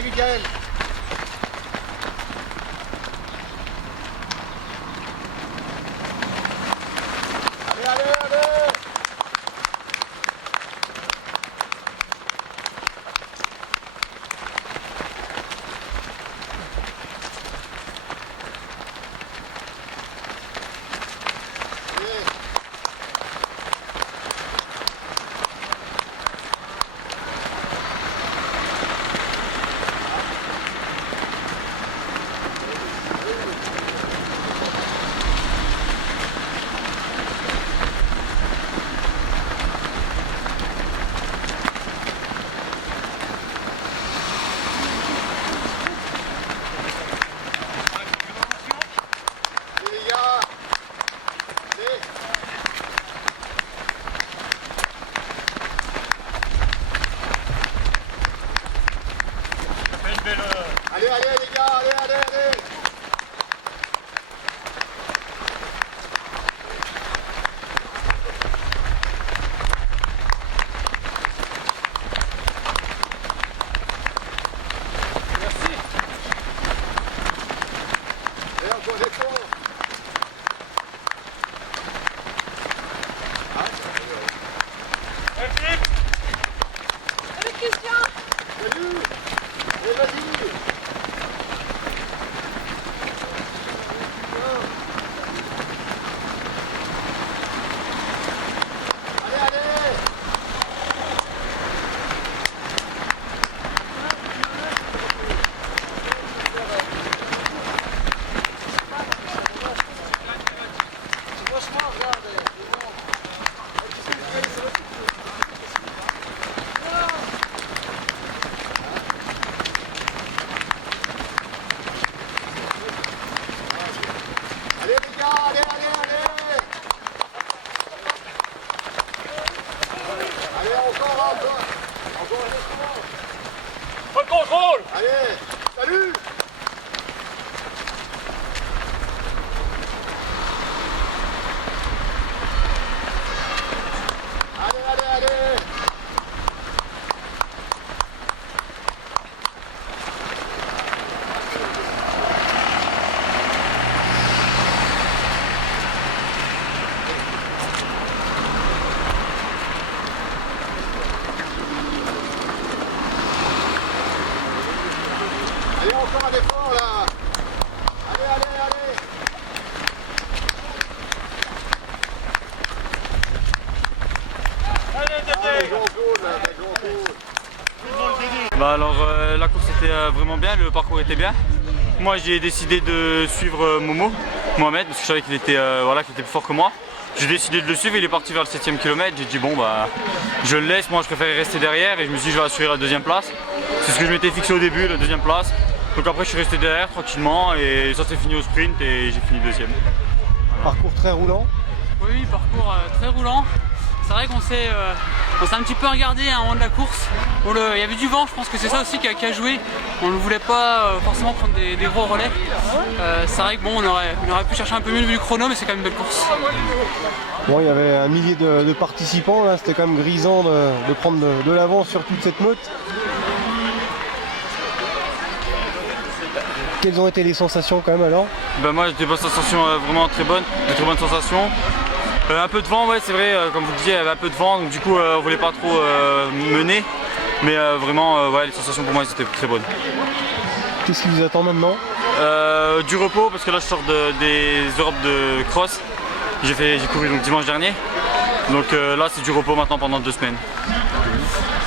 Allez, Mickaël. Allez, allez, allez. Allez, allez les gars, allez, allez, allez. Merci. Et encore des tours. Allez Philippe. Allez Christian. Salut. Et vas-y. Allez les gars, allez, allez, allez. Allez, encore, encore. Encore un effort. Prends le contrôle. Allez, salut. Allez, allez, allez. Allez, encore un effort là. Allez, allez, allez. Allez Ah, Dédé. des gros coups, là, des gros coups. Bah alors la course était vraiment bien, le parcours était bien. Moi j'ai décidé de suivre Mohamed, parce que je savais qu'il était, qu'il était plus fort que moi. J'ai décidé de le suivre, il est parti vers le 7e kilomètre. J'ai dit bon bah je le laisse, moi je préférais rester derrière et je me suis dit je vais assurer la 2e place. C'est ce que je m'étais fixé au début, la 2e place. Donc après je suis resté derrière tranquillement et ça s'est fini au sprint et j'ai fini 2e. Parcours très roulant. Oui, parcours très roulant. C'est vrai qu'on s'est un petit peu regardé à un moment de la course. Bon, il y avait du vent, je pense que c'est ça aussi qui a joué. On ne voulait pas forcément prendre des gros relais. C'est vrai que bon, on aurait pu chercher un peu mieux du chrono, mais c'est quand même une belle course. Bon, il y avait un millier de participants, là, c'était quand même grisant de prendre de l'avance sur toute cette meute. Quelles ont été les sensations quand même alors? Bah moi j'ai des bonnes sensations vraiment très bonnes, de très bonnes sensations. Un peu de vent, ouais c'est vrai, comme vous le disiez, il y avait un peu de vent, donc du coup on voulait pas trop mener. Mais vraiment, ouais, les sensations pour moi c'était très bonnes. Qu'est-ce qui vous attend maintenant? Du repos, parce que là je sors des Europes de cross. J'ai couru donc dimanche dernier. Donc là c'est du repos maintenant pendant 2 semaines.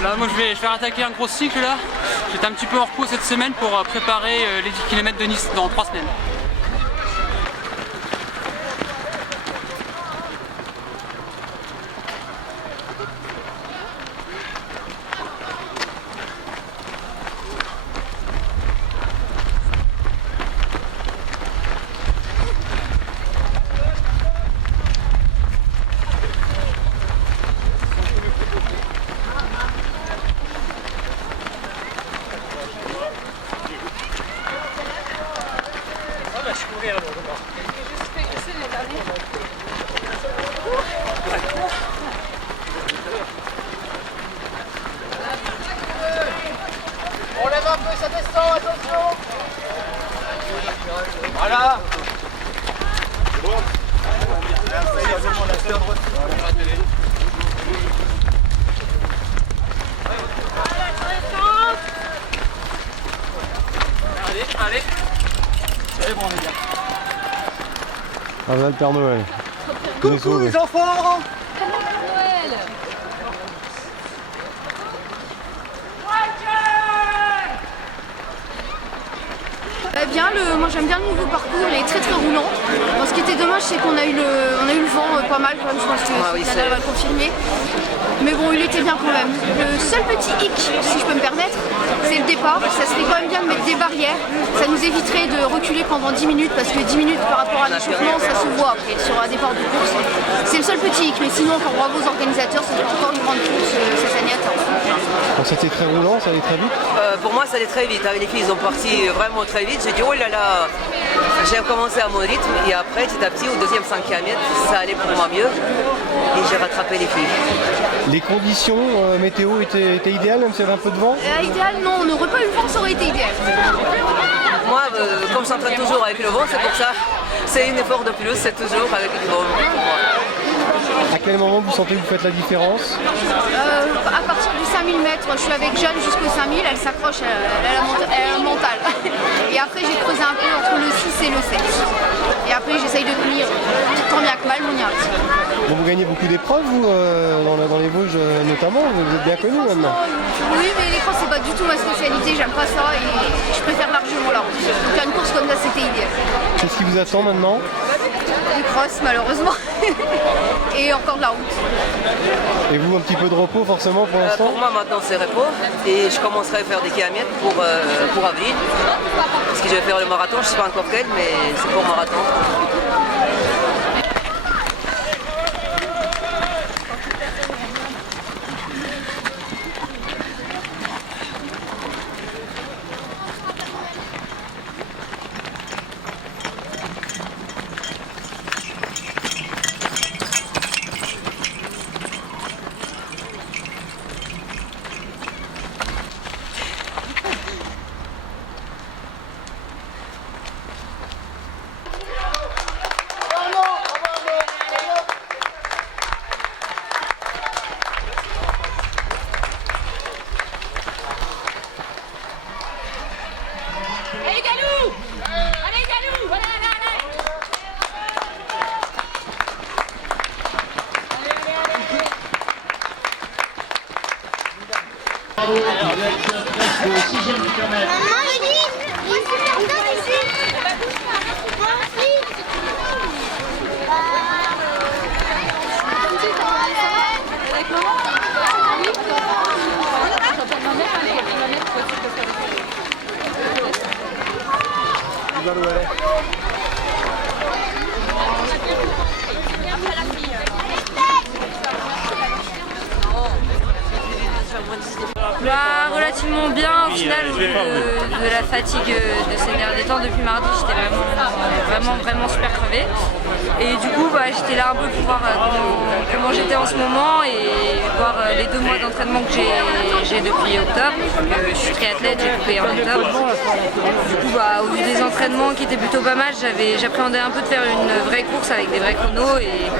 Là, moi je vais faire attaquer un gros cycle là. J'étais un petit peu en repos cette semaine pour préparer les 10 km de Nice dans 3 semaines. va le Père Noël. Coucou les enfants. Bien, moi j'aime bien le nouveau parcours, il est très très roulant. Bon, ce qui était dommage, c'est qu'on a eu le vent pas mal quand même, je pense que Nadal va le confirmer. Mais bon, il était bien quand même. Le seul petit hic, si je peux me permettre, c'est le départ. Ça serait quand même bien de mettre des barrières. Ça nous éviterait de reculer pendant 10 minutes, parce que 10 minutes par rapport à l'échauffement, ça se voit après sur un départ de course. C'est le seul petit hic, mais sinon encore bravo aux organisateurs, c'est encore une grande course cette année à Tarbes. Bon, c'était très roulant, ça allait très vite. Pour moi, ça allait très vite. Les filles, ils ont parti vraiment très vite. J'ai dit, oh là là, j'ai recommencé à mon rythme. Et après, petit à petit, au deuxième, 5e mètre, ça allait pour moi mieux. Et j'ai rattrapé les filles. Les conditions météo étaient idéales, même s'il y avait un peu de vent? Idéal, non, on n'aurait pas eu le vent, ça aurait été idéal. Moi, comme je s'entraîne toujours avec le vent, c'est pour ça. C'est un effort de plus, c'est toujours avec le vent pour moi. À quel moment vous sentez que vous faites la différence? À partir du 5000 mètres, je suis avec Jeanne jusqu'au 5000, elle s'accroche, elle a un mental. Et après j'ai creusé un peu entre le 6 et le 7. Et après j'essaye de tenir tant bien que mal mon yard. Bon, vous gagnez beaucoup d'épreuves, vous, dans les Vosges notamment, vous êtes bien connus maintenant. Oui, mais les crosses c'est pas du tout ma spécialité, j'aime pas ça et je préfère largement la route. Donc une course comme ça c'était idéal. Qu'est-ce qui vous attend maintenant? Des crosses malheureusement. Et encore de la route. Et vous, un petit peu de repos forcément pour l'instant? Pour moi maintenant c'est repos et je commencerai à faire des kilomètres pour avril. Parce que je vais faire le marathon, je ne sais pas encore quel, mais c'est pour marathon. Allez Galou! Allez Galou! Voilà, Relativement bien au final de la fatigue de ces derniers temps. Depuis mardi j'étais vraiment super crevée et du coup j'étais là un peu pour voir comment j'étais en ce moment et voir les 2 mois d'entraînement que j'ai depuis octobre. Je suis triathlète, j'ai coupé en octobre. Du coup au vu des entraînements qui étaient plutôt pas mal, j'appréhendais un peu de faire une vraie course avec des vrais chronos et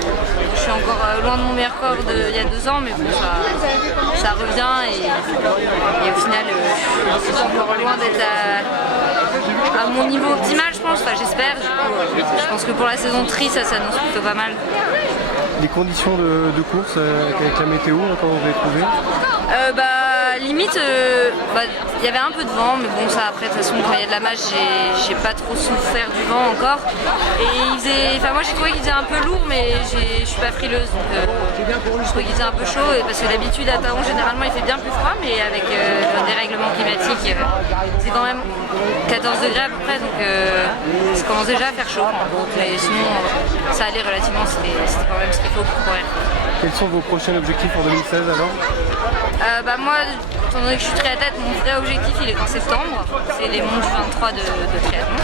je suis encore loin de mon meilleur corps d'il y a 2 ans, mais bon ça revient et au final je suis encore loin d'être à mon niveau optimal, je pense, j'espère. Je pense que pour la saison tri ça s'annonce plutôt pas mal. Les conditions de course avec la météo, comment vous les trouvez? Limite, il y avait un peu de vent, mais bon ça après de toute façon quand il y a de la mâche j'ai pas trop souffert du vent encore. Et moi j'ai trouvé qu'il faisait un peu lourd, mais je suis pas frileuse, donc je trouvais qu'il faisait un peu chaud parce que d'habitude à Taon généralement il fait bien plus froid, mais avec le dérèglement climatique c'est quand même 14 degrés à peu près, donc ça commence déjà à faire chaud. Mais sinon ça allait relativement, c'était quand même ce qu'il faut pour courir. Quels sont vos prochains objectifs pour 2016 alors? Moi, étant donné que je suis triathlète, mon vrai objectif il est en septembre, c'est les monts du 23 de triathlon.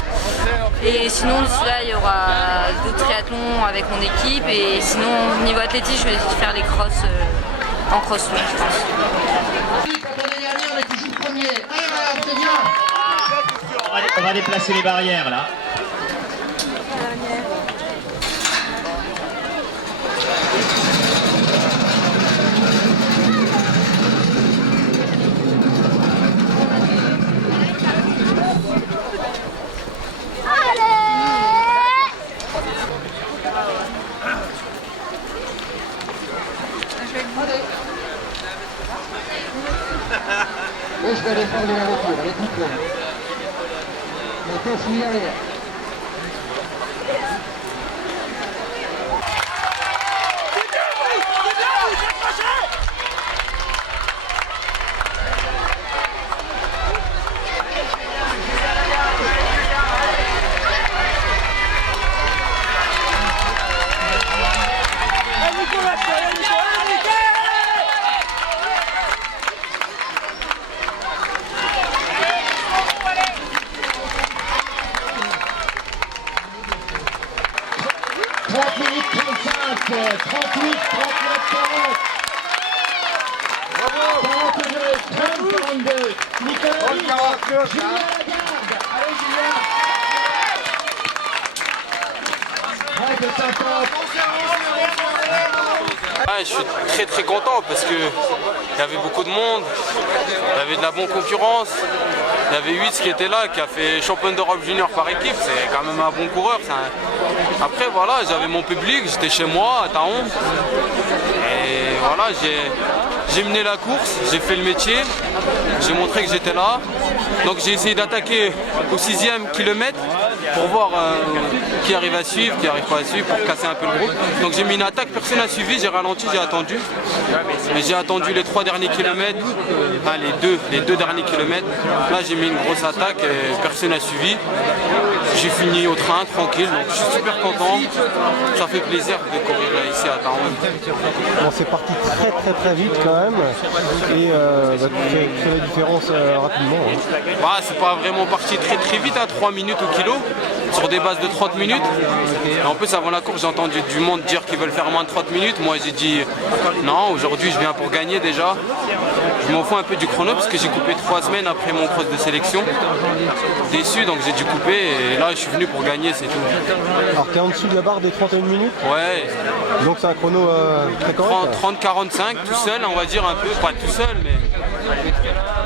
Et sinon d'ici là il y aura d'autres triathlons avec mon équipe et sinon au niveau athlétisme je vais faire les crosses en cross long je pense. On est toujours premier. C'est bien. On va déplacer les barrières là. Et je vais aller faire les retours, les coups. On peut finir les... Je suis très content parce qu'il y avait beaucoup de monde, il y avait de la bonne concurrence, il y avait Huitz qui était là, qui a fait champion d'Europe junior par équipe, c'est quand même un bon coureur. Après voilà, j'avais mon public, j'étais chez moi à Taon et voilà, j'ai mené la course, j'ai fait le métier, j'ai montré que j'étais là. Donc j'ai essayé d'attaquer au 6e kilomètre pour voir qui arrive à suivre, qui n'arrive pas à suivre, pour casser un peu le groupe. Donc j'ai mis une attaque, personne n'a suivi, j'ai ralenti, j'ai attendu. Mais j'ai attendu les 3 derniers kilomètres, enfin les deux derniers kilomètres. Là j'ai mis une grosse attaque et personne n'a suivi. J'ai fini au train, tranquille, donc je suis super content. Ça fait plaisir de courir ici à Taon. Bon, c'est parti très vite quand même. Et tu fais la différence rapidement. Hein. Bah, c'est pas vraiment parti très vite, 3 minutes au kilo, sur des bases de 30 minutes. Et en plus avant la course j'ai entendu du monde dire qu'ils veulent faire moins de 30 minutes. Moi j'ai dit non, aujourd'hui je viens pour gagner déjà. Je m'en fous un peu du chrono parce que j'ai coupé 3 semaines après mon cross de sélection. Déçu, donc j'ai dû couper et là je suis venu pour gagner, c'est tout. Alors t'es en dessous de la barre des 31 minutes? Ouais. Donc c'est un chrono très correct? 30-45 tout seul, on va dire un peu, pas tout seul mais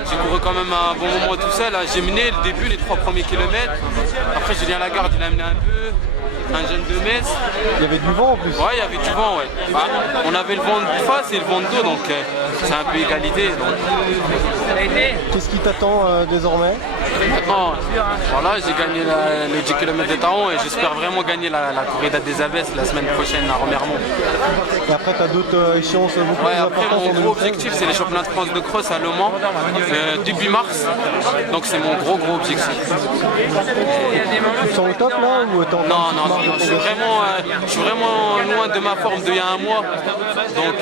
j'ai couru quand même un bon moment tout seul. J'ai mené le début, les 3 premiers kilomètres. Après Julien Lagarde il a mené un peu, un jeune de Metz. Il y avait du vent en plus? Ouais, il y avait du vent, ouais. Bah, on avait le vent de face et le vent de dos, donc c'est un peu égalité. Qu'est-ce qui t'attend désormais? Maintenant, voilà, j'ai gagné les 10 km de Taon et j'espère vraiment gagner la corrida des Abbesses la semaine prochaine à Remiremont. Et après, tu as d'autres échéances beaucoup plus après, importantes? mon gros objectif, c'est les championnats de France de cross à Le Mans, début mars. Donc c'est mon gros objectif. Tu sens au top là ou Non, je suis vraiment loin de ma forme d'il y a un mois. Donc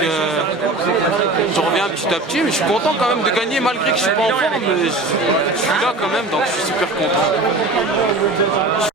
je reviens petit à petit, mais je suis content quand même de gagner malgré que je ne suis pas en forme. Je suis là quand même, donc je suis super content. Je